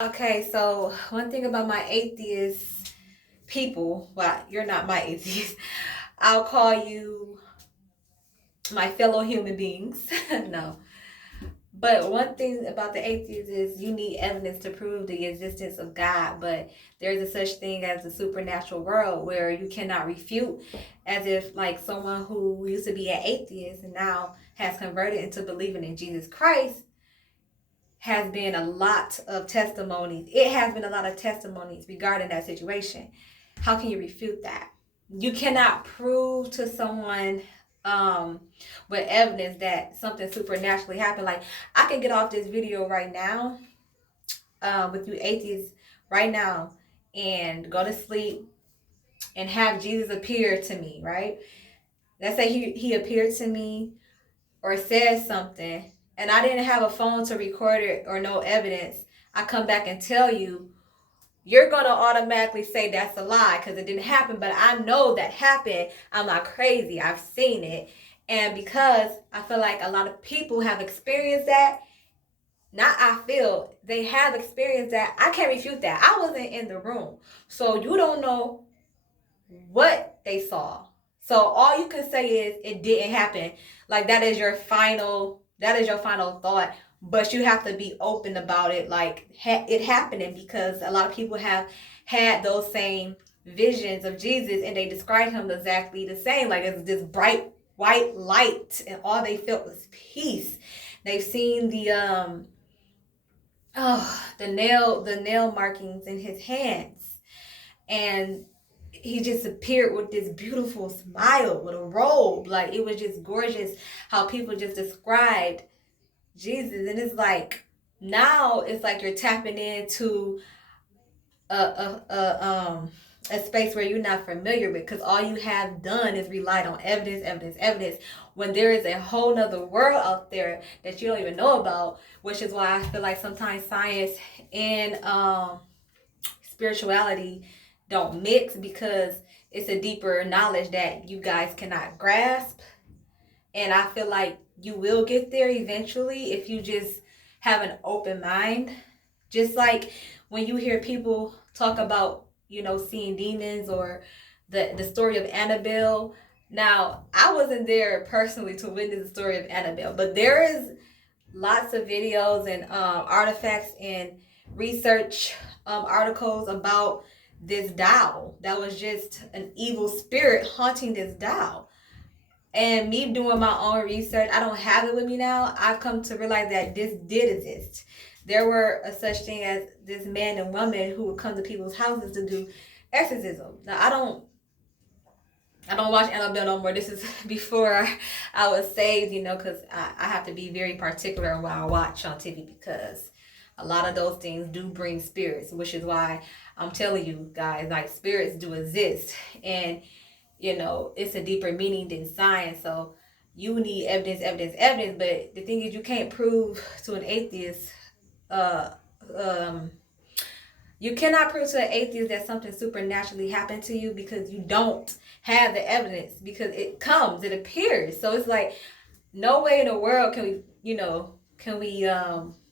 Okay, so one thing about my atheist people, well, you're not my atheist. I'll call you my fellow human beings. No. But one thing about the atheist is you need evidence to prove the existence of God, but there's a such thing as the supernatural world where you cannot refute, as if like someone who used to be an atheist and now has converted into believing in Jesus Christ has been a lot of testimonies. It has been a lot of testimonies regarding that situation. How can you refute that? You cannot prove to someone um with evidence that something supernaturally happened. Like I can get off this video right now, with you atheists right now and go to sleep and have Jesus appear to me, right? Let's say he appeared to me or says something and I didn't have a phone to record it or no evidence. I come back and tell you, you're going to automatically say that's a lie because it didn't happen. But I know that happened. I'm not crazy. I've seen it. And because I feel like a lot of people have experienced that, not I feel, they have experienced that. I can't refute that. I wasn't in the room. So you don't know what they saw. So all you can say is it didn't happen. Like that is your final thought, but you have to be open about it, like it happening, because a lot of people have had those same visions of Jesus and they describe him exactly the same. Like it's this bright white light and all they felt was peace. They've seen the nail markings in his hands, and he just appeared with this beautiful smile with a robe. Like it was just gorgeous how people just described Jesus. And it's like now it's like you're tapping into a space where you're not familiar with, because all you have done is relied on evidence, evidence, evidence, when there is a whole nother world out there that you don't even know about. Which is why I feel like sometimes science and spirituality don't mix, because it's a deeper knowledge that you guys cannot grasp. And I feel like you will get there eventually if you just have an open mind. Just like when you hear people talk about, seeing demons, or the story of Annabelle. Now, I wasn't there personally to witness the story of Annabelle, but there is lots of videos and artifacts and research articles about this doll that was just an evil spirit haunting this doll. And me doing my own research, I don't have it with me now. I've come to realize that this did exist. There were a such thing as this man and woman who would come to people's houses to do exorcism. Now I don't watch Annabelle no more. This is before I was saved, because I have to be very particular on what I watch on TV, because a lot of those things do bring spirits, which is why I'm telling you guys, like, spirits do exist. And, it's a deeper meaning than science. So you need evidence, evidence, evidence. But the thing is, you can't prove to an atheist, uh, um, you cannot prove to an atheist that something supernaturally happened to you, because you don't have the evidence, because it appears. So it's like no way in the world can we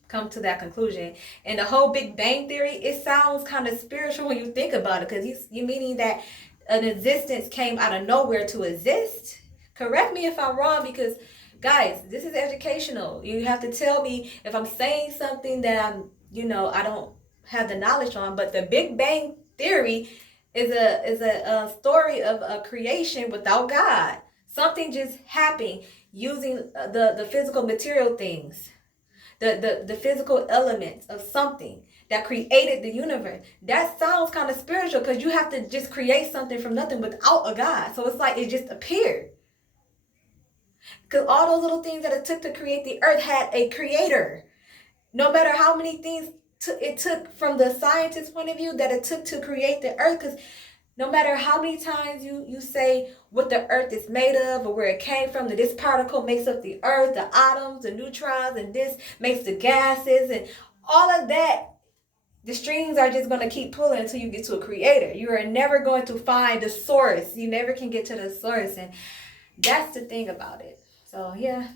come to that conclusion. And the whole Big Bang theory, it sounds kind of spiritual when you think about it, because you meaning that an existence came out of nowhere to exist. Correct me if I'm wrong, because guys, this is educational. You have to tell me if I'm saying something that I don't have the knowledge on. But the Big Bang theory is a story of a creation without God. Something just happened using the physical material things, the physical elements of something that created the universe. That sounds kind of spiritual, because you have to just create something from nothing without a God. So it's like it just appeared. Because all those little things that it took to create the earth had a creator. No matter how many things it took from the scientist's point of view that it took to create the earth, because no matter how many times you say what the earth is made of or where it came from, that this particle makes up the earth, the atoms, the neutrons, and this makes the gases, and all of that, the strings are just going to keep pulling until you get to a creator. You are never going to find the source. You never can get to the source. And that's the thing about it. So, yeah,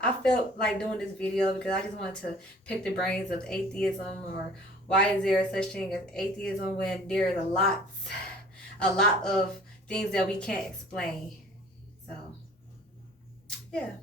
I felt like doing this video because I just wanted to pick the brains of atheism, or why is there such thing as atheism when there is a lot of things that we can't explain. So, yeah.